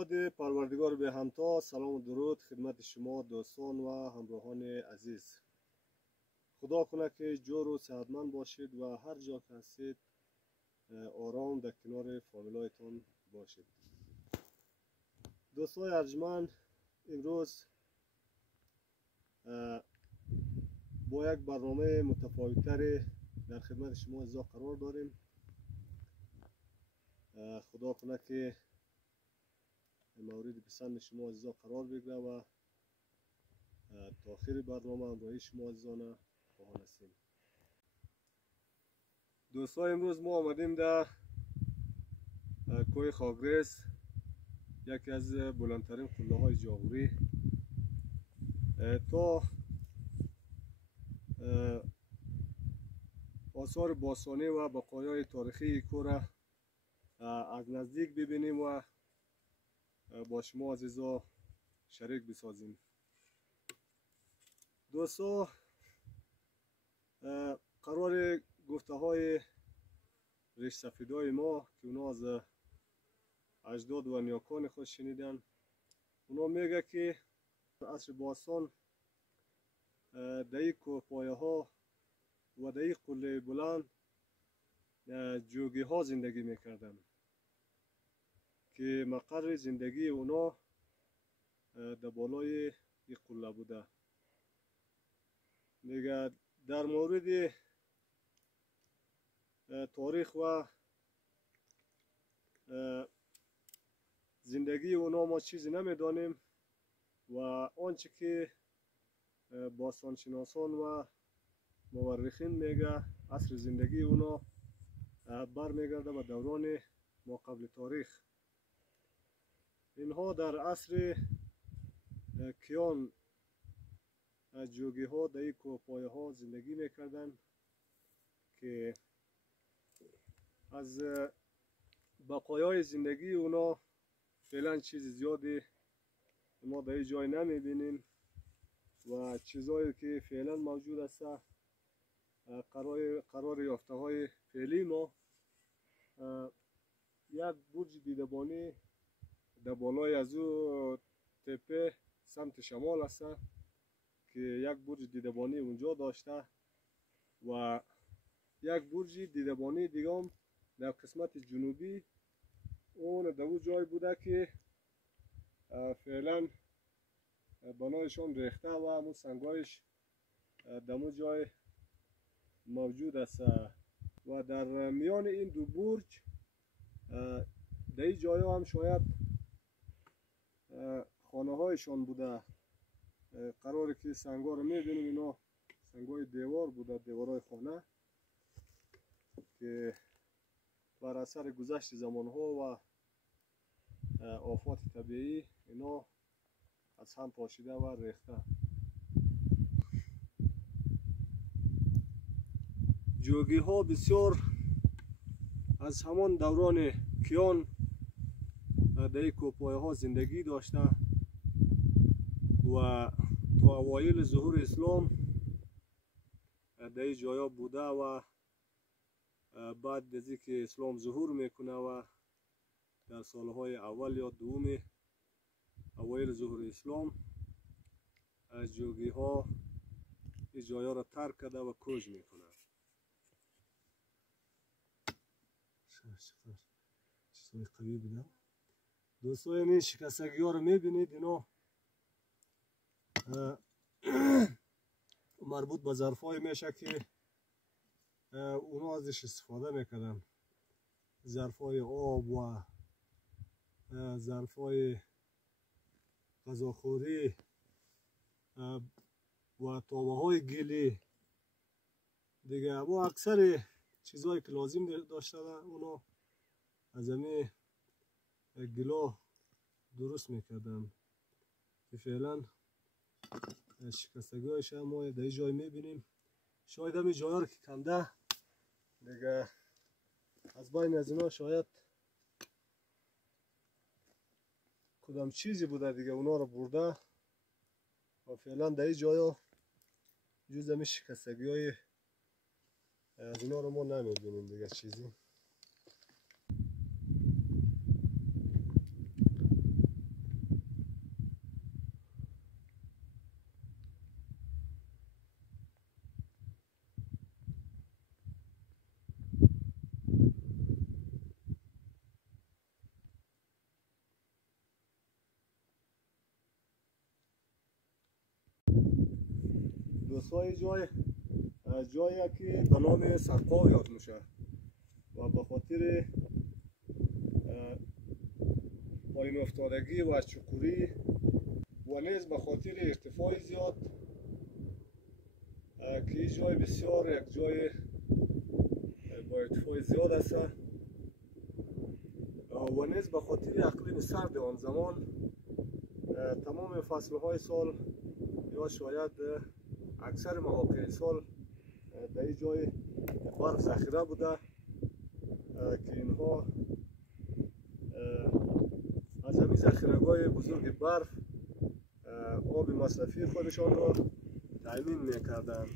یاد پروردگار به همتا، سلام و درود خدمت شما دوستان و همراهان عزیز. خدا کنه که جور و صحتمند باشید و هر جا که هستید آرام در کنار فامیلایتان باشید. دوستای ارجمند، امروز با یک برنامه متفاوت‌تر در خدمت شما عزیزان قرار داریم. خدا کنه که مورد پسند شما عزیزان قرار بگیره و تا آخر برنامه همراهی شما عزیزان خواهان هستیم. دوستان، امروز ما آمدیم در کوه خاکریز، یکی از بلندترین قله های جاغوری، تا آثار باستانی و بقایای تاریخی کوه را از نزدیک ببینیم و با شما عزیزا شریک بسازیم. دوستا، قرار گفته های ریش سفیدای ما که اونا از اجداد و نیاکان خود شنیدن، اونا میگه که عصر باستان در این کوهپایه ها و در این قله بلند جوگی ها زندگی میکردن که مقر زندگی اونا در بالای این قله بوده. دیگه در مورد تاریخ و زندگی اونا ما چیزی نمیدانیم و آنچه که باستانشناسان و مورخین میگه عصر زندگی اونا برمیگرده به دوران ما قبل تاریخ. اینها در عصر کیان جوگی ها در این کوهپایه ها زندگی میکردن که از بقایای زندگی اونا فعلا چیز زیادی ما در این جای نمیبینیم و چیزهایی که فعلا موجود است قرار یافته های فعلی ما یک برج دیدبانی در بالای از او تپه سمت شمال است که یک برج دیدبانی اونجا داشته و یک برج دیدبانی دیگه هم در قسمت جنوبی اون در اون جای بوده که فعلا بنایشان ریخته و همون سنگایش در اون جای موجود است و در میان این دو برج در این جای هم شاید خانه هایشان بوده. قراره که سنگا رو میبینیم، اینا سنگای دیوار بوده، دیوارای خانه که بر اثر گذشت زمان ها و آفات طبیعی اینا از هم پاشیده و ریخته. جوگی ها بسیار از همان دوران کیان در این کوهپایه ها زندگی داشته و تا اوایل ظهور اسلام در این جایا بوده و بعد از اینکه اسلام ظهور میکنه و در سالهای اول یا دوم اوایل ظهور اسلام جوگی ها این جایا را ترک کرده و کوچ میکنه. چیزهای قوی بوده. دوستان، این شکستگی ها رو میبینید، اینا مربوط به ظرف های میشه که اونا ازش استفاده میکردن، ظرف های آب و ظرف های غذاخوری و تابه های گلی دیگه. و اکثر چیزهایی که لازم داشته اونا از همین گلا درست میکردن که فعلا شکستگی هایش ما در این جای میبینیم. شاید همین جای رو که کنده دیگه از بین از اینا شاید کدام چیزی بوده دیگه اونا رو برده و فعلا در این جای جز همین شکستگی های از اینا رو ما نمیبینیم دیگه چیزی. دوستای جایی که به نام سرقاو یاد میشه و به خاطر پایین افتادگی و چکوری و نیز به خاطر ارتفاع زیاد که این جای بسیار یک جای با ارتفاع زیاد است و نیز به خاطر اقلیم سرد آن زمان تمام فصلهای سال یا شاید اکثر مواقع سال در این جای برف ذخیره بوده که اینها از همین ذخیره‌های بزرگ برف آب مصرفی خودشان را تأمین میکردند.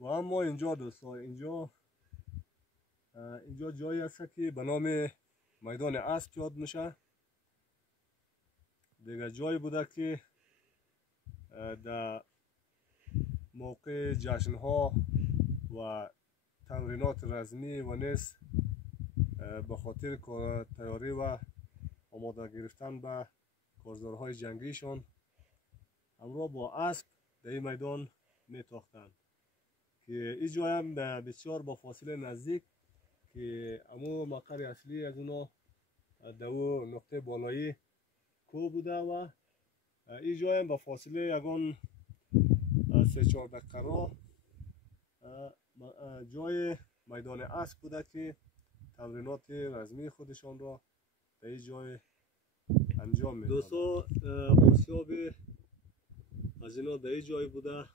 و اما اینجا دوستان اینجا جایی است که به نام میدان اسب یاد میشه. دیگه جایی بوده که در موقع جشنها و تمرینات رزمی و نیز به خاطر تیاری و آماده گرفتن به کارزارهای جنگیشان همراه با اسب در این میدان میتاختند که این جای هم بسیار با فاصله نزدیک که امو مقر اصلی از اونا در نقطه بالایی کوه بوده و این جای هم با فاصله یگان 3-4 دقیقه راه جای میدان اسب بوده که تمرینات رزمی خودشان را در این جای انجام میدادند. دوستان آسیاب از اینا در این جای بوده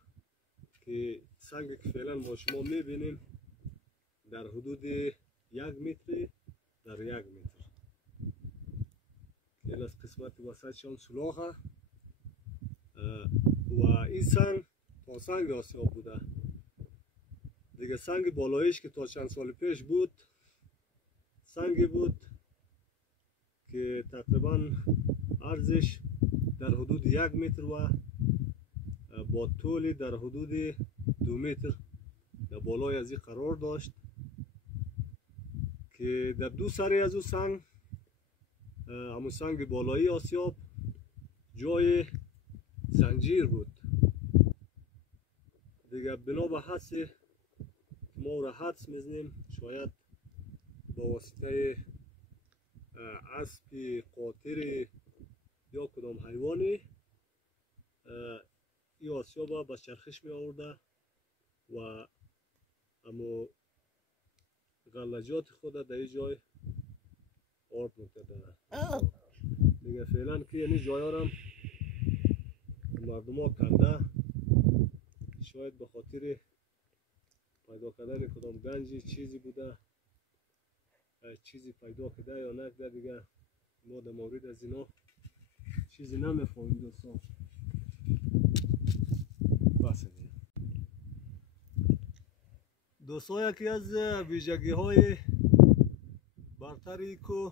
که سنگی که فعلا ما شما میبینیم در حدود 1 متر در 1 متر این از قسمت وسطشان سلاخه و این سنگ تا سنگ آسیاب بوده. دیگه سنگ بالایش که تا چند سال پیش بود سنگی بود که تقریبا عرضش در حدود 1 متر و با طول در حدود 2 متر در بالای از این قرار داشت که در دو سری از او سنگ همون سنگ بالایی آسیاب جای زنجیر بود. دیگه بنا به حدس ما او را حدس میزنیم شاید با واسطه اسب قاطر یا کدام حیوانی این آسیاب به چرخش می آورده و اما غلجات خود در این جای آرد میکرده. دیگه فعلا که یعنی جای ها مردم ها کنده شاید به خاطر پیدا کردن کدام گنجی چیزی بوده چیزی پیدا کرده یا نکرده دیگه ما در مورد از اینا چیزی نمیفهمیم دوستان. بس دیگه دوستان یکی از ویژگی های برتر ایکو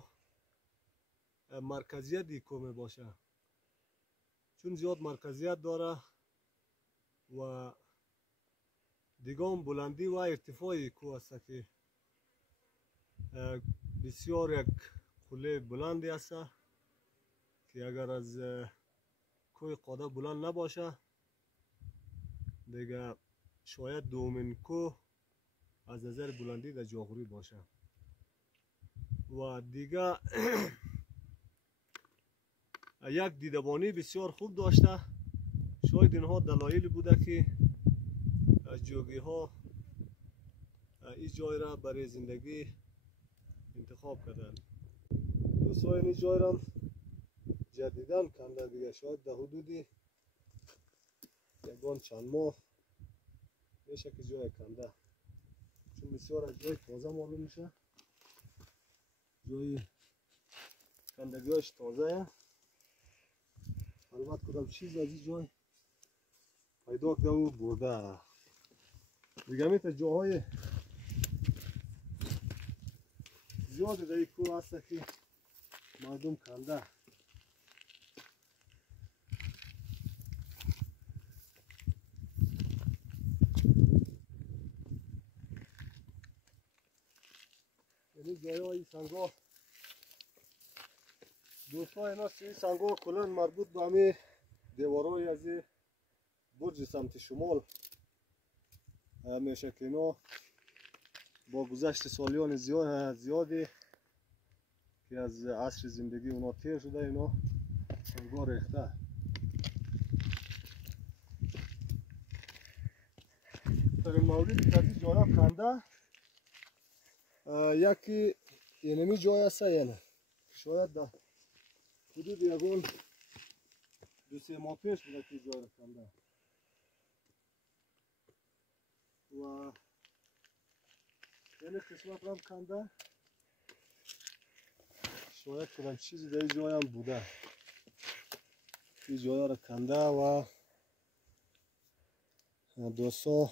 مرکزیت ایکو می باشه چون زیاد مرکزیت داره و دیگه هم بلندی و ارتفاع ایکو است که بسیار یک قله بلندی است که اگر از کوه قاده بلند نباشه دیگه شاید دومین کوه از نظر بلندی در جاغوری باشه و دیگه یک دیدبانی بسیار خوب داشته. شاید اینها دلایلی بوده که جوگی ها این جای را برای زندگی انتخاب کردن. دوستان این جای را جدیدن کنده دیگه شاید در حدود یگان چند ماه میشه که جای کنده چون بسیار از جای تازه معلوم میشه جای کندگیش تازه البته کدام چیز از این جای پیدا کرده و برده دیگه میته جاهای زیاد در این کوه هست که مردم کنده یعنی جای سنگا دوستان اینا این سنگا کلن مربوط به همه دیوارهای از برج سمت شمال میشه که اینا با گذشت سالیان زیادی که از عصر زندگی اونا تیر شده اینا انگار ریخته. در این مورد که از این جایا کنده یکی اینمی جای است یعنی شاید در حدود یکون 2-3 ماه پیش بوده که جای را کنده و این قسمت را هم کنده شاید کدام چیزی در این جای هم بوده. این جای را کنده و دوستا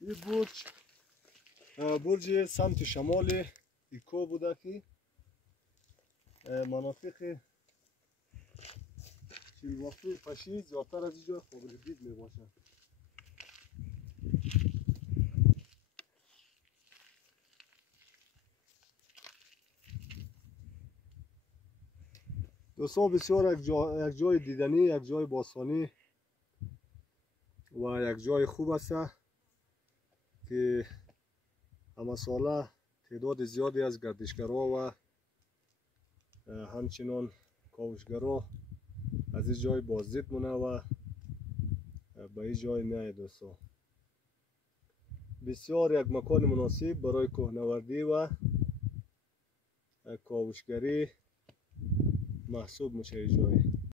این برج سمت شمال ایکو بوده که مناطق چیلواقی پشی زیادتر از اینجا قابل دید می باشد. دوستا بسیار یک جای دیدنی، یک جای باستانی و یک جای خوب است که همه ساله تعداد زیادی از گردشگرها و همچنان کاوشگرها از این جای بازدید مونه و به این جای میاید. دوستا بسیار یک مکان مناسب برای کوهنوردی و کاوشگری محسوب میشه این جای.